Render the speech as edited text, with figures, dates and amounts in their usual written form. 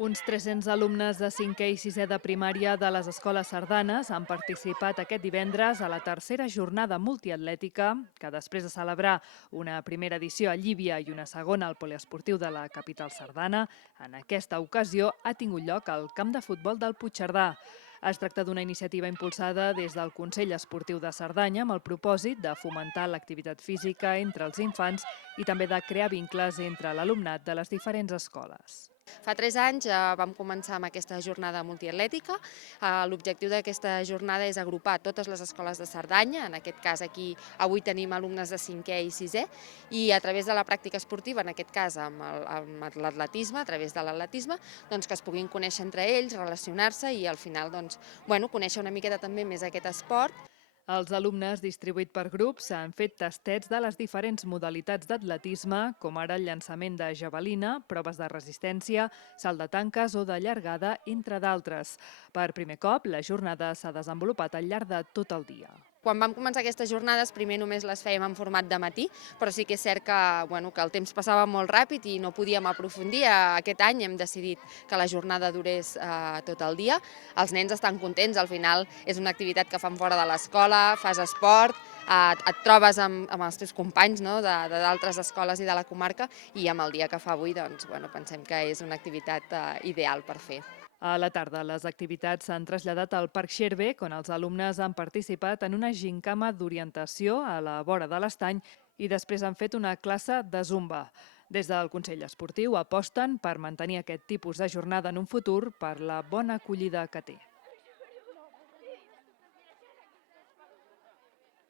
Uns 300 alumnes de 5è i 6è de primària de les escoles sardanes han participat aquest divendres a la tercera jornada multiatlètica que, després de celebrar una primera edició a Llívia i una segona al poliesportiu de la capital sardana, en aquesta ocasió ha tingut lloc al camp de futbol del Puigcerdà. Es tracta d'una iniciativa impulsada des del Consell Esportiu de Cerdanya amb el propòsit de fomentar l'activitat física entre els infants i també de crear vincles entre l'alumnat de les diferents escoles. Fa 3 anys vam començar amb aquesta jornada multiatlètica. L'objectiu d'aquesta jornada és agrupar totes les escoles de Cerdanya, en aquest cas aquí avui tenim alumnes de 5è i 6è, i a través de la pràctica esportiva, en aquest cas amb l'atletisme, a través de l'atletisme, doncs que es puguin conèixer entre ells, relacionar-se i al final conèixer una miqueta també més aquest esport. Els alumnes, distribuïts per grups, han fet tastets de les diferents modalitats d'atletisme, com ara el llançament de javelina, proves de resistència, salt de tanques o de llargada, entre d'altres. Per primer cop, la jornada s'ha desenvolupat al llarg de tot el dia. Quan vam començar aquestes jornades, primer només les fèiem en format de matí, però sí que és cert que el temps passava molt ràpid i no podíem aprofundir. Aquest any hem decidit que la jornada durés tot el dia. Els nens estan contents, al final és una activitat que fan fora de l'escola, fas esport, et trobes amb els teus companys d'altres escoles i de la comarca i amb el dia que fa avui pensem que és una activitat ideal per fer. A la tarda, les activitats s'han traslladat al Parc Xerbec, on els alumnes han participat en una gincama d'orientació a la vora de l'estany i després han fet una classe de zumba. Des del Consell Esportiu aposten per mantenir aquest tipus de jornada en un futur per la bona acollida que té.